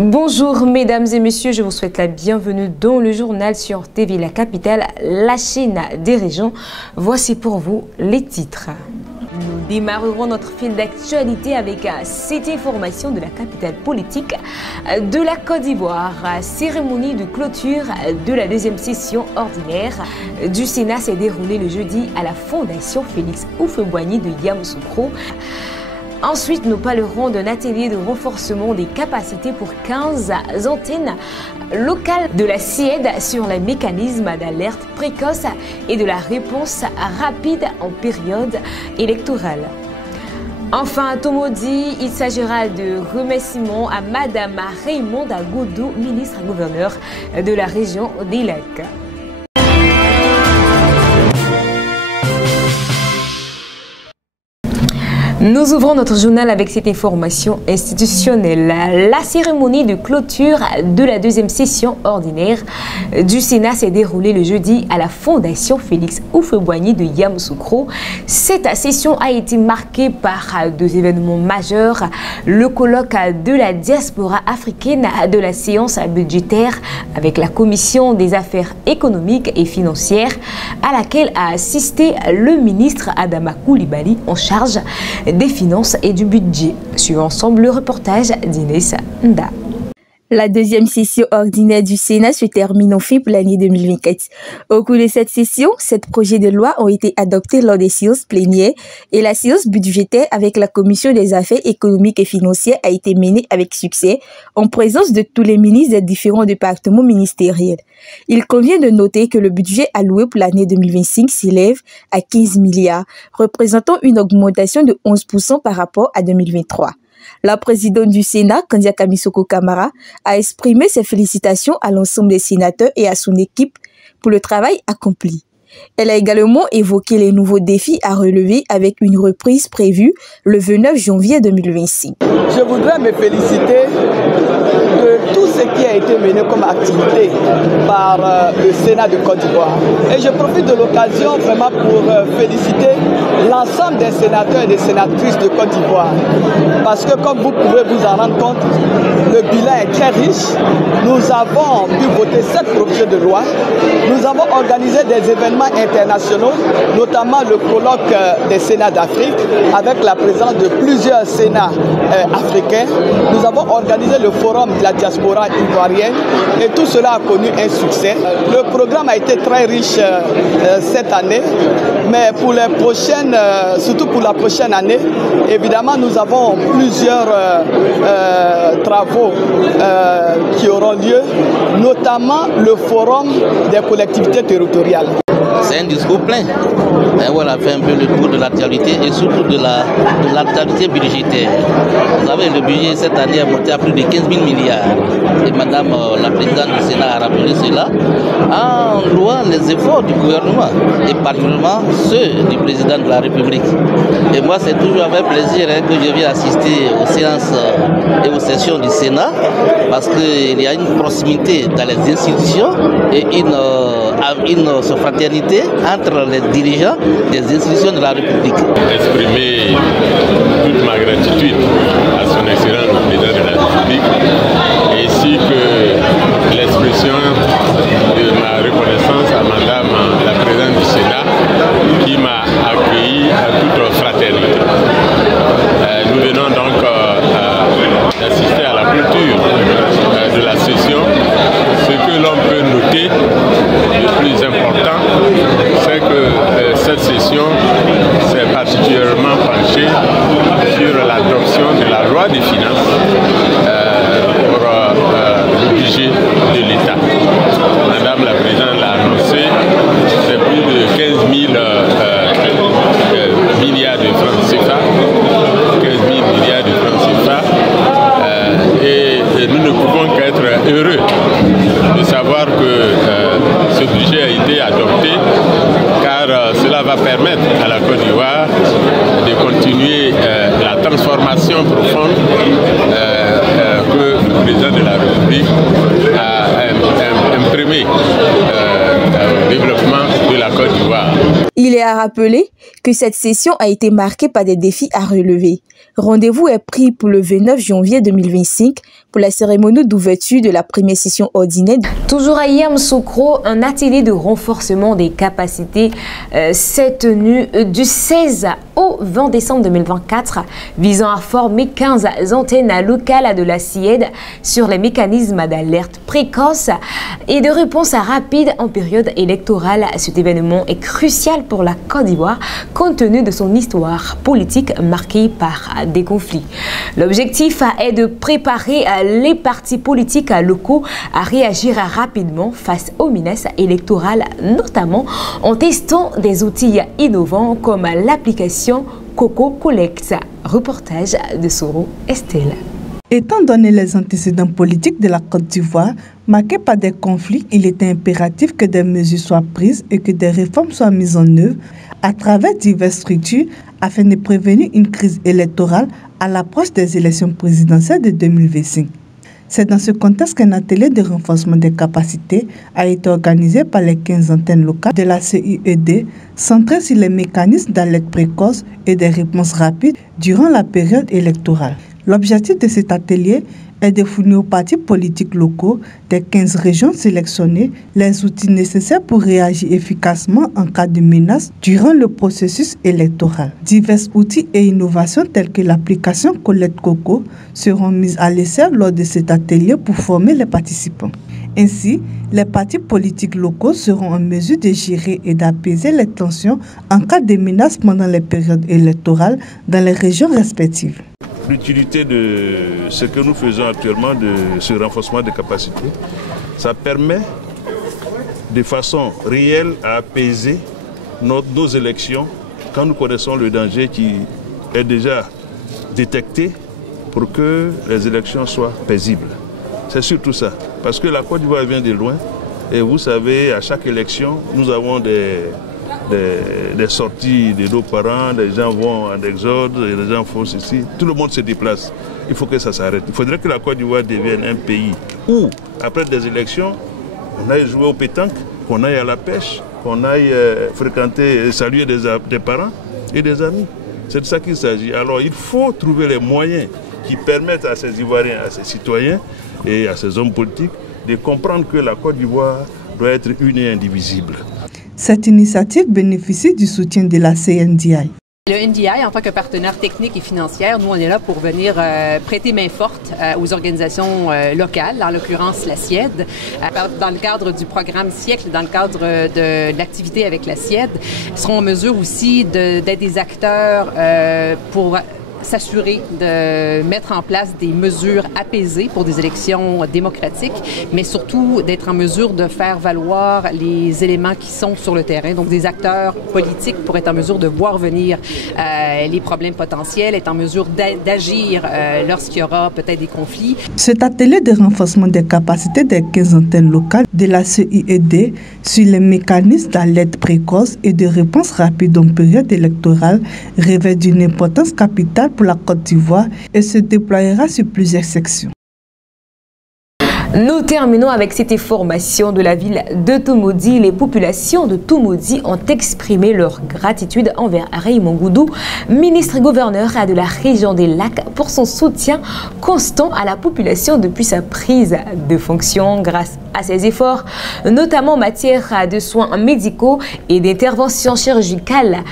Bonjour mesdames et messieurs, je vous souhaite la bienvenue dans le journal sur TV La Capitale, la chaîne des régions. Voici pour vous les titres. Nous démarrerons notre fil d'actualité avec cette information de la capitale politique de la Côte d'Ivoire. Cérémonie de clôture de la deuxième session ordinaire du Sénat s'est déroulée le jeudi à la Fondation Félix Houphouët-Boigny de Yamoussoukro. Ensuite, nous parlerons d'un atelier de renforcement des capacités pour 15 antennes locales de la CIED sur les mécanismes d'alerte précoce et de la réponse rapide en période électorale. Enfin, à Tomodi, il s'agira de remerciements à Madame Raymonde Godot, ministre-gouverneur de la région des Lacs. Nous ouvrons notre journal avec cette information institutionnelle. La cérémonie de clôture de la deuxième session ordinaire du Sénat s'est déroulée le jeudi à la Fondation Félix Houphouët-Boigny de Yamoussoukro. Cette session a été marquée par deux événements majeurs. Le colloque de la diaspora africaine de la séance budgétaire avec la Commission des affaires économiques et financières à laquelle a assisté le ministre Adama Coulibaly en charge des finances et du budget. Suivons ensemble le reportage d'Inès Nda. La deuxième session ordinaire du Sénat se termine en fin pour l'année 2024. Au cours de cette session, 7 projets de loi ont été adoptés lors des séances plénières et la séance budgétaire avec la Commission des affaires économiques et financières a été menée avec succès en présence de tous les ministres des différents départements ministériels. Il convient de noter que le budget alloué pour l'année 2025 s'élève à 15 milliards, représentant une augmentation de 11% par rapport à 2023. La présidente du Sénat, Kandia Kamisoko Kamara, a exprimé ses félicitations à l'ensemble des sénateurs et à son équipe pour le travail accompli. Elle a également évoqué les nouveaux défis à relever avec une reprise prévue le 29 janvier 2025. Je voudrais me féliciter de tout ce qui a été mené comme activité par le Sénat de Côte d'Ivoire. Et je profite de l'occasion vraiment pour féliciter l'ensemble des sénateurs et des sénatrices de Côte d'Ivoire. Parce que comme vous pouvez vous en rendre compte, le bilan est très riche. Nous avons pu voter 7 projets de loi. Nous avons organisé des événements internationaux, notamment le colloque des Sénats d'Afrique, avec la présence de plusieurs Sénats africains. Nous avons organisé le forum de la diaspora ivoirienne et tout cela a connu un succès. Le programme a été très riche cette année, mais pour les prochaines, surtout pour la prochaine année, évidemment nous avons plusieurs travaux qui auront lieu, notamment le forum des collectivités territoriales. C'est un discours plein. Et voilà, fait un peu le tour de l'actualité et surtout de l'actualité budgétaire. Vous savez, le budget cette année a monté à plus de 15 000 milliards. Et Madame la Présidente du Sénat a rappelé cela en louant les efforts du gouvernement et particulièrement ceux du Président de la République. Et moi, c'est toujours avec plaisir que je viens assister aux séances et aux sessions du Sénat parce qu'il y a une proximité dans les institutions et une fraternité entre les dirigeants des institutions de la République. Exprimer toute ma gratitude à son Excellence le Président de la République ainsi que l'expression de ma reconnaissance à Madame la Présidente du Sénat qui m'a accueilli à toute fraternité. Nous venons donc d'assister à la clôture de la session. Ce que l'on peut noter le plus important, c'est que cette session s'est particulièrement penchée sur l'adoption de la loi des finances pour le budget de l'État. Madame la Présidente l'a annoncé, c'est plus de 15 000 milliards de francs CFA. 15 000 milliards de francs CFA. Et nous ne pouvons qu'être heureux de savoir que ce budget a été adopté car cela va permettre à la Côte d'Ivoire de continuer la transformation profonde que le Président de la République a imprimée au développement de la Côte d'Ivoire. Il est à rappeler que cette session a été marquée par des défis à relever. Rendez-vous est pris pour le 29 janvier 2025 pour la cérémonie d'ouverture de la première session ordinaire. Toujours à Yamoussoukro, un atelier de renforcement des capacités s'est tenu du 16 au 20 décembre 2024 visant à former 15 antennes locales de la CIED sur les mécanismes d'alerte précoce et de réponse rapide en période électorale. Cet événement est crucial pour la Côte d'Ivoire compte tenu de son histoire politique marquée par des conflits. L'objectif est de préparer les partis politiques locaux à réagir rapidement face aux menaces électorales, notamment en testant des outils innovants comme l'application Coco Collect. Reportage de Soro Estelle. Étant donné les antécédents politiques de la Côte d'Ivoire, marqués par des conflits, il était impératif que des mesures soient prises et que des réformes soient mises en œuvre à travers diverses structures afin de prévenir une crise électorale à l'approche des élections présidentielles de 2025. C'est dans ce contexte qu'un atelier de renforcement des capacités a été organisé par les 15 antennes locales de la CIED, centré sur les mécanismes d'alerte précoce et des réponses rapides durant la période électorale. L'objectif de cet atelier est de fournir aux partis politiques locaux des 15 régions sélectionnées les outils nécessaires pour réagir efficacement en cas de menace durant le processus électoral. Divers outils et innovations telles que l'application Collect Coco seront mises à l'essai lors de cet atelier pour former les participants. Ainsi, les partis politiques locaux seront en mesure de gérer et d'apaiser les tensions en cas de menace pendant les périodes électorales dans les régions respectives. L'utilité de ce que nous faisons actuellement, de ce renforcement des capacités, ça permet de façon réelle à apaiser nos élections quand nous connaissons le danger qui est déjà détecté pour que les élections soient paisibles. C'est surtout ça, parce que la Côte d'Ivoire vient de loin et vous savez, à chaque élection, nous avons des sorties de nos parents, des gens vont en exode, les gens font ceci, tout le monde se déplace. Il faut que ça s'arrête. Il faudrait que la Côte d'Ivoire devienne un pays où, après des élections, on aille jouer au pétanque, qu'on aille à la pêche, qu'on aille fréquenter et saluer des parents et des amis. C'est de ça qu'il s'agit. Alors il faut trouver les moyens qui permettent à ces Ivoiriens, à ces citoyens et à ces hommes politiques de comprendre que la Côte d'Ivoire doit être une et indivisible. Cette initiative bénéficie du soutien de la CNDI. Le NDI, en tant que partenaire technique et financier, nous, on est là pour venir prêter main forte aux organisations locales, en l'occurrence la CIED. Dans le cadre du programme Siècle, dans le cadre de l'activité avec la CIED, seront en mesure aussi d'être des acteurs pour s'assurer de mettre en place des mesures apaisées pour des élections démocratiques, mais surtout d'être en mesure de faire valoir les éléments qui sont sur le terrain, donc des acteurs politiques pour être en mesure de voir venir les problèmes potentiels, être en mesure d'agir lorsqu'il y aura peut-être des conflits. Cet atelier de renforcement des capacités des 15 antennes locales de la CIED sur les mécanismes d'alerte précoce et de réponse rapide en période électorale revêt d'une importance capitale pour la Côte d'Ivoire et se déploiera sur plusieurs sections. Nous terminons avec cette information de la ville de Toumoudi. Les populations de Toumoudi ont exprimé leur gratitude envers Raymond Goudou, ministre-gouverneur de la région des Lacs, pour son soutien constant à la population depuis sa prise de fonction. Grâce à ses efforts, notamment en matière de soins médicaux et d'interventions chirurgicales,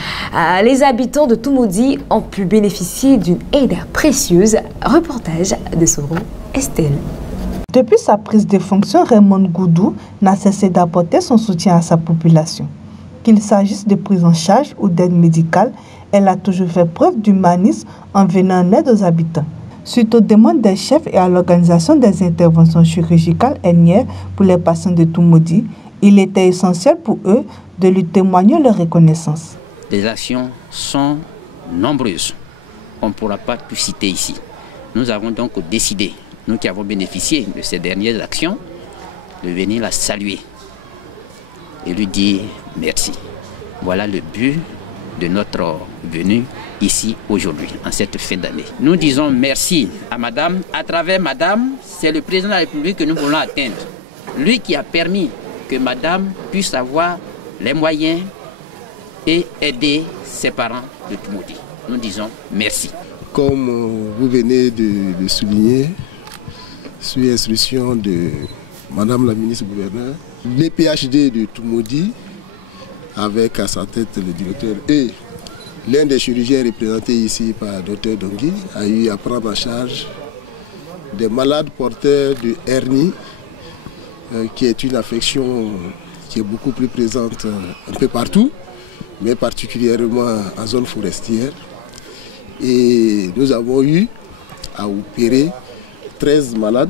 les habitants de Toumoudi ont pu bénéficier d'une aide précieuse. Reportage de Soro Estelle. Depuis sa prise de fonction, Raymond Goudou n'a cessé d'apporter son soutien à sa population. Qu'il s'agisse de prise en charge ou d'aide médicale, elle a toujours fait preuve d'humanisme en venant en aide aux habitants. Suite aux demandes des chefs et à l'organisation des interventions chirurgicales ainières pour les patients de Toumoudi, il était essentiel pour eux de lui témoigner leur reconnaissance. Les actions sont nombreuses. On ne pourra pas tout citer ici. Nous avons donc décidé, nous qui avons bénéficié de ces dernières actions, de venir la saluer et lui dire merci. Voilà le but de notre venue ici aujourd'hui, en cette fin d'année. Nous disons merci à Madame. À travers Madame, c'est le président de la République que nous voulons atteindre. Lui qui a permis que Madame puisse avoir les moyens et aider ses parents de Toumoudi. Nous disons merci. comme vous venez de souligner, sur instruction de Madame la ministre-gouverneure, les PhD de Toumoudi, avec à sa tête le directeur et l'un des chirurgiens représentés ici par Dr Dongui, a eu à prendre en charge des malades porteurs de hernie, qui est une affection qui est beaucoup plus présente un peu partout, mais particulièrement en zone forestière. Et nous avons eu à opérer 13 malades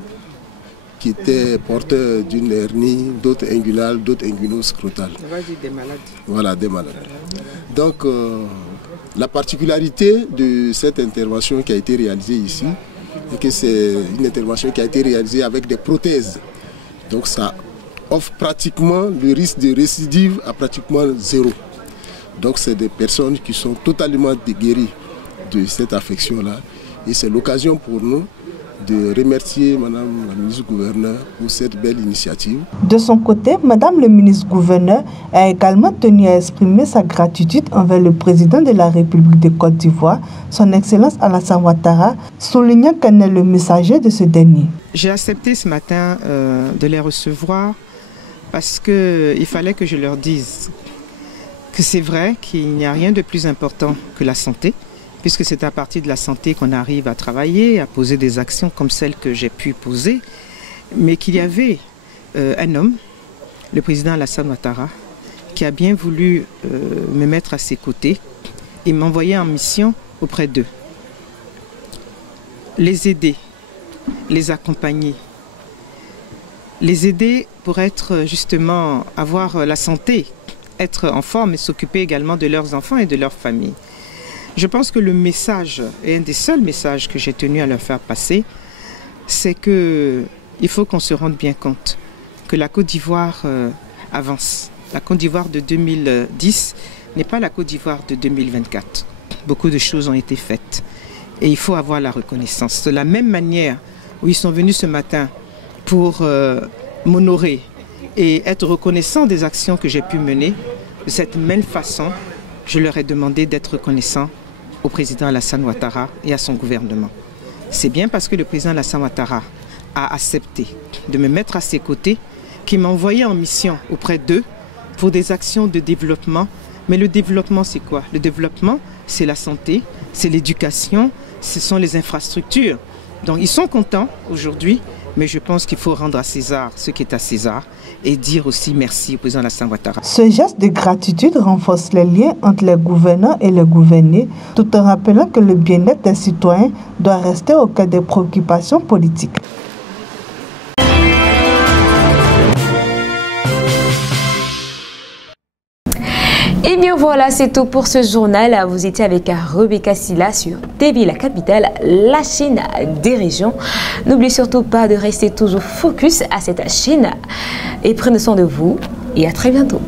qui étaient porteurs d'une hernie, d'autres inguinales, d'autres inguinoscrotales. Des malades. Voilà, des malades. Donc, la particularité de cette intervention qui a été réalisée ici, c'est que c'est une intervention qui a été réalisée avec des prothèses. Donc, ça offre pratiquement le risque de récidive à pratiquement zéro. Donc, c'est des personnes qui sont totalement guéries de cette affection-là. Et c'est l'occasion pour nous de remercier Madame la ministre-gouverneure pour cette belle initiative. De son côté, Madame le ministre-gouverneur a également tenu à exprimer sa gratitude envers le président de la République de Côte d'Ivoire, son Excellence Alassane Ouattara, soulignant qu'elle est le messager de ce dernier. J'ai accepté ce matin de les recevoir parce qu'il fallait que je leur dise que c'est vrai qu'il n'y a rien de plus important que la santé, puisque c'est à partir de la santé qu'on arrive à travailler, à poser des actions comme celles que j'ai pu poser, mais qu'il y avait un homme, le président Alassane Ouattara, qui a bien voulu me mettre à ses côtés et m'envoyer en mission auprès d'eux. Les aider, les accompagner, les aider pour être justement, avoir la santé, être en forme et s'occuper également de leurs enfants et de leur famille. Je pense que le message, et un des seuls messages que j'ai tenu à leur faire passer, c'est qu'il faut qu'on se rende bien compte que la Côte d'Ivoire avance. La Côte d'Ivoire de 2010 n'est pas la Côte d'Ivoire de 2024. Beaucoup de choses ont été faites et il faut avoir la reconnaissance. De la même manière où ils sont venus ce matin pour m'honorer et être reconnaissants des actions que j'ai pu mener, de cette même façon, je leur ai demandé d'être reconnaissants au président Alassane Ouattara et à son gouvernement. C'est bien parce que le président Alassane Ouattara a accepté de me mettre à ses côtés qu'il m'a envoyé en mission auprès d'eux pour des actions de développement. Mais le développement, c'est quoi? Le développement, c'est la santé, c'est l'éducation, ce sont les infrastructures. Donc ils sont contents aujourd'hui, mais je pense qu'il faut rendre à César ce qui est à César et dire aussi merci au président Alassane Ouattara. Ce geste de gratitude renforce les liens entre les gouvernants et les gouvernés, tout en rappelant que le bien-être des citoyens doit rester au cœur des préoccupations politiques. Et bien voilà, c'est tout pour ce journal. Vous étiez avec Rebecca Silla sur TV La Capitale, la chaîne des régions. N'oubliez surtout pas de rester toujours focus à cette chaîne et prenez soin de vous et à très bientôt.